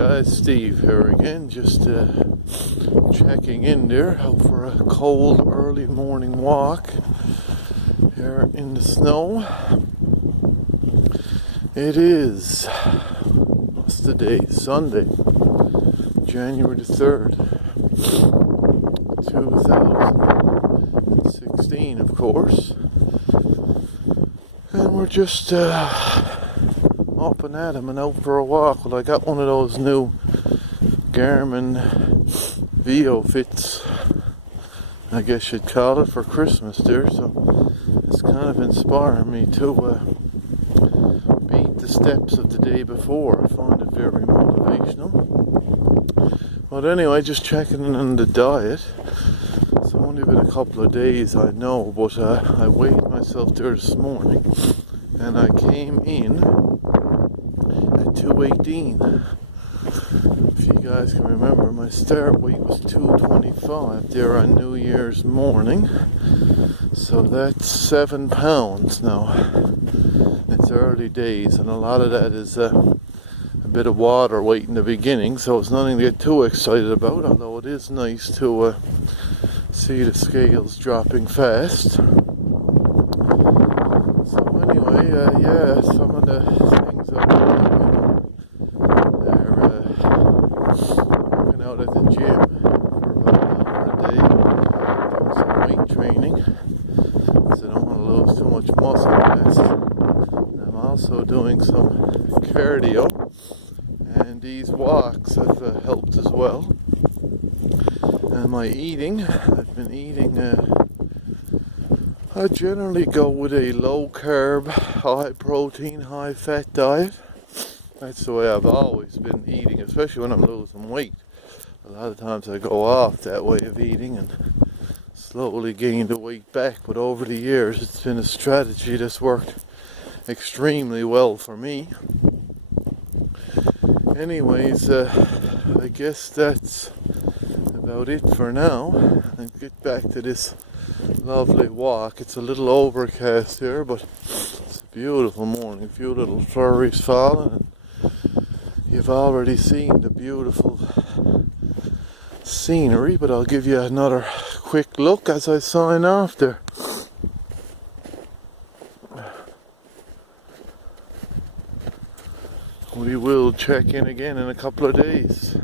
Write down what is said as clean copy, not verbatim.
guys, Steve here again, just checking in there, out for a cold early morning walk here in the snow. It is, what's the day? Sunday, January the 3rd, 2016, of course. And we're just up and at 'em and out for a walk. Well, I got one of those new Garmin VO-Fits, I guess you'd call it, for Christmas there, so it's kind of inspiring me to beat the steps of the day before. I find it very motivational. But anyway, just checking in on the diet. It's only been a couple of days, I know, but I weighed myself there this morning and I came in at 218. If you guys can remember, my start weight was 225 there on New Year's morning, so that's 7 pounds now. It's early days, and a lot of that is a bit of water weight in the beginning, so it's nothing to get too excited about, although it is nice to see the scales dropping fast. So anyway, yeah, some of the things I'm doing, they're working out at the gym for about an hour a day, doing some weight training, so I don't want to lose too much muscle mass. I'm also doing some cardio, and these walks have helped as well. And my eating, I've been eating, I generally go with a low carb, high protein, high fat diet. That's the way I've always been eating, especially when I'm losing weight. A lot of times I go off that way of eating and slowly gain the weight back, but over the years it's been a strategy that's worked extremely well for me. Anyways, I guess that's about it for now. And get back to this lovely walk. It's a little overcast here, but it's a beautiful morning. A few little flurries falling, and you've already seen the beautiful scenery, but I'll give you another quick look as I sign off there. We will check in again in a couple of days.